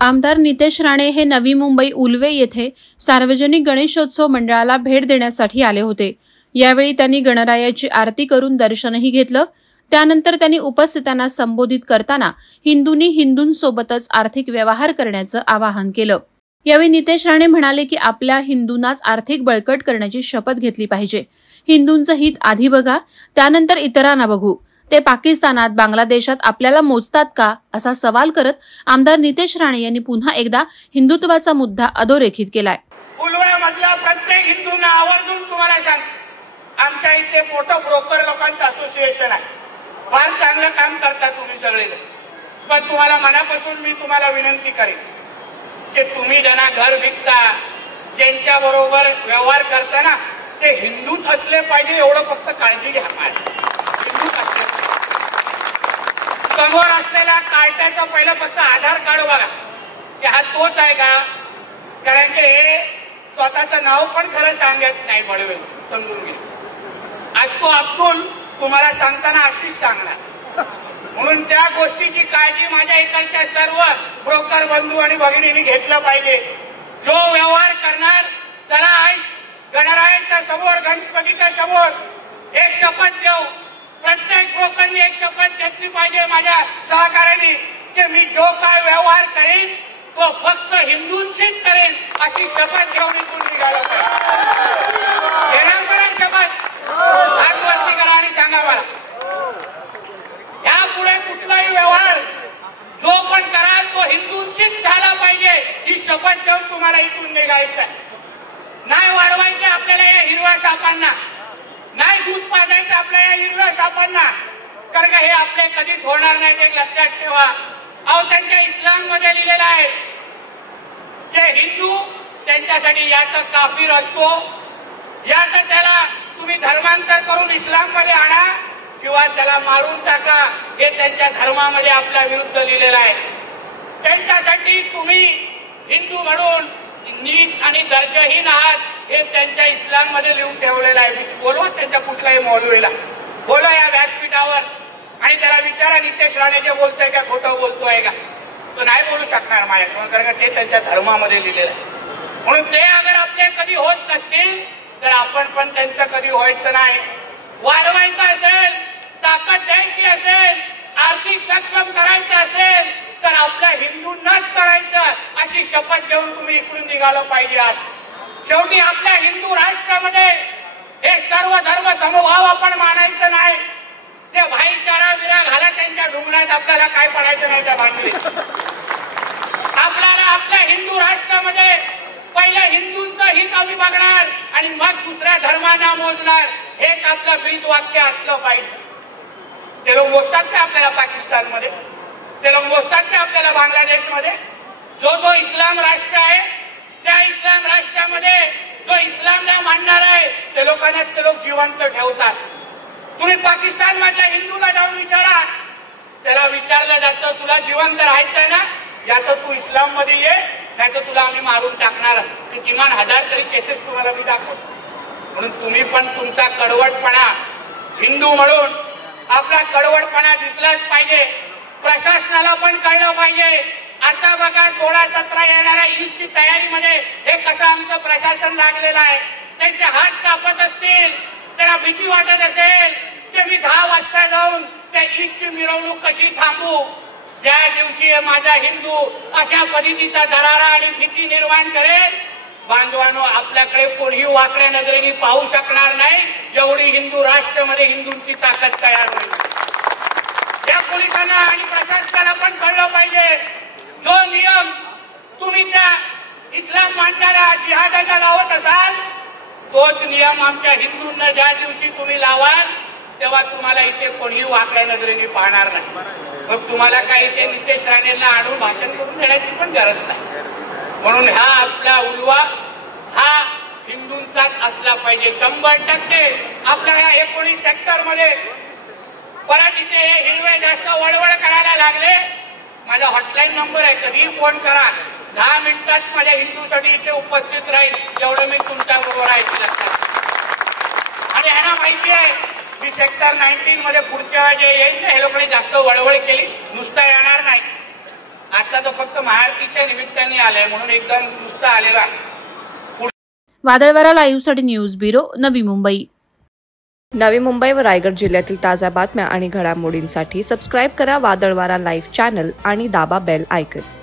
आमदार नितेश राणे हे नवी मुंबई उल्वे येथे सार्वजनिक गणेशोत्सव मंडळाला भेट देण्यासाठी आले होते। यावेळी त्यांनी गणरायाची आरती करून दर्शनही घेतलं। त्यानंतर त्यांनी उपस्थितांना संबोधित करताना हिंदूंनी हिंदूंसोबतच आर्थिक व्यवहार करण्याचं आवाहन केलं। यावेळी नितेश राणे म्हणाले की आपल्या हिंदूंनाच आर्थिक बळकट करण्याची शपथ घेतली पाहिजे। हिंदूंचं हित आधी बघा, त्यानंतर इतरांना बघू। ते पाकिस्तानात, बांगलादेशात आपल्याला मोजतात का, असा सवाल करत आमदार नितेश राणे यांनी पुन्हा एकदा हिंदुत्वाचा मुद्दा अधोरेखित केलाय। उल्वेमधल्या प्रत्येक हिंदूंना आवर्जून तुम्हाला सांग, आमच्या इथे मोठं ब्रोकर लोकांचं असोसिएशन आहे। फार चांगलं काम करता तुम्ही सगळे, पण तुम्हाला मनापासून मी तुम्हाला विनंती करेन की तुम्ही ज्यांना घर विकता, ज्यांच्या बरोबर व्यवहार करता ना, ते हिंदूच असले पाहिजे, एवढं फक्त काळजी घ्या। हिंदूच असले, समोर असलेल्या कार्टाचं पहिलं फक्त आधार कार्ड बघा की हा तोच आहे का, कारण की हे स्वतःचं नाव पण खरं सांगत नाही, बळवे समजून घे। आज तो अब्दुल तुम्हाला सांगताना अशीच सांगणार, म्हणून त्या गोष्टीची काळजी माझ्या इकडच्या सर्व ब्रोकर बंधू आणि भगिनींनी घेतलं पाहिजे। जो व्यवहार करणार त्याला आई गणरायांच्या समोर, गणपतीच्या समोर एक शपथ देऊ। प्रत्येक ब्रोकरनी एक शपथ घेतली पाहिजे माझ्या सहकार्याने की मी जो काय व्यवहार करेन तो फक्त हिंदूंशीच करेन, अशी शपथ घेऊन इथून निघाला पाहिजे। शपथ हातवरती करा आणि सांगा मला, यापुढे कुठलाही व्यवहार जो पण कराल तो हिंदूंशीच झाला पाहिजे, ही शपथ घेऊन तुम्हाला इथून निघायचं। नाही वाढवायचे आपल्याला या हिरव्या सापांना, नाही दूध पाजायचं आपल्या या हिरव्या सापांना, कारण हे आपले कधीच होणार नाही, एक लक्षात ठेवा। अहो, त्यांच्या इस्लाम मध्ये लिहिलेलं आहे की हिंदू त्यांच्यासाठी या तर काफिर असतो, या तर त्याला तुम्ही धर्मांतर करून इस्लाम मध्ये आणा किंवा त्याला मारून टाका, हे त्यांच्या धर्मामध्ये आपल्या विरुद्ध लिहिलेलं आहे। त्यांच्यासाठी तुम्ही हिंदू म्हणून नीच आणि दर्जाहीन आहात, हे त्यांच्या इस्लाम मध्ये लिहून ठेवलेलं आहे। बोलवा त्यांच्या कुठल्याही मौलवीला, बोला या व्यासपीठावर आणि त्याला विचारा नितेश राणे जे बोलतोय का खोटं बोलतोय का, तो नाही बोलू शकणार माझ्याकडून, कारण ते त्यांच्या धर्मामध्ये लिहिलेलं आहे। म्हणून ते अगर आपले कधी होत नसतील तर आपण पण त्यांचं कधी व्हायचं नाही। वाढवायचं असेल, ताकद द्यायची असेल, आर्थिक सक्षम करायचं असेल तर आपल्या हिंदूंनाच करायचं, अशी शपथ घेऊन तुम्ही इकडून निघालं पाहिजे। आज शेवटी आपल्या हिंदू राष्ट्रामध्ये हे सर्व धर्म समभाव आपण मानायचं नाही। ते भाईचारा विरा घाला त्यांच्या ढुंगणात, आपल्याला काय पडायचं नाही त्या भांडणीत। आपल्याला आपल्या हिंदू राष्ट्रामध्ये पहिल्या हिंदूंचं हित आम्ही बघणार आणि मग दुसऱ्या धर्मांना मोजणार, हेच आपलं ब्रीद वाक्य असलं पाहिजे। ते लोक मोजतात का आपल्याला पाकिस्तानमध्ये, ते लोक मोजतात का आपल्याला बांगलादेशमध्ये? जो इस्लाम राष्ट्र आहे त्या इस्लाम राष्ट्रामध्ये जो इस्लामला मानणार आहे ते लोकांना ते लोक जिवंत ठेवतात। तुम्ही पाकिस्तान मधल्या हिंदूला जाऊन विचारा, त्याला विचारलं जातं तुला जिवंत राहायचंय ना, या तर तू इस्लाम मध्ये ये, नाही तर तुला आम्ही मारून टाकणार। किमान 1000 तरी केसेस तुम्हाला मी दाखवतो। म्हणून तुम्ही पण तुमचा कडवटपणा, हिंदू म्हणून आपला कडवटपणा दिसलाच पाहिजे, प्रशासनाला पण कळलं पाहिजे। आता बघा 16-17 येणाऱ्या ईदची तयारीमध्ये हे कसं आमचं प्रशासन लागलेलं आहे। त्यांचे हात कापत असतील, त्यांना भीती वाटत असेल की मी 10 वाजता जाऊन त्या ईदची मिरवणूक कशी थांबू, ज्या दिवशी माझा हिंदू अशा पद्धतीचा दरारा आणि भीती निर्माण करेल, बांधवांनो आपल्याकडे कोणीही वाकड्या नजरेने पाहू शकणार नाही, एवढी हिंदू राष्ट्रामध्ये हिंदूंची ताकद तयार होईल। या पोलिसांना आणि प्रशासनाला पण कळलं पाहिजे, जो नियम तुम्ही त्या इस्लाम मानणाऱ्या जिहादाला लावत असाल तोच नियम आमच्या हिंदूंना ज्या दिवशी तुम्ही लावाल तेव्हा तुम्हाला इथे कोणीही वाकड्या नजरेने पाहणार नाही। मग तुम्हाला काही इथे नितेश राणेंना आणून भाषण करून देण्याची पण गरज नाही। म्हणून हा आपला उल्वा हा हिंदूंचाच असला पाहिजे 100%। आपल्या या 19 सेक्टर मध्ये परत इथे हिरवे जास्त वळवळ करायला लागले, माझा हॉटलाईन नंबर आहे, कधीही फोन करा, 10 मिनिटात माझ्या हिंदूसाठी इथे उपस्थित राहील, एवढं मी तुमच्या बरोबर आहे। आणि यांना माहिती आहे मी सेक्टर 19 मध्ये पुढच्या वेळी येईल, हे लोकांनी जास्त वळवळ केली, नुसता येणार नाही। आता आता तो फक्त महाआरतीच्या निमित्ताने आलाय म्हणून एकदम नुसता आलेला. वादळवारा लाईव्हसाठी न्यूज ब्युरो, नवी मुंबई. नवी मुंबई व रायगड जिल्ह्यातील ताज्या बातम्या आणि घडामोडींसाठी सबस्क्राईब करा वादळवारा लाईव्ह चॅनल आणि दाबा बेल आयकॉन.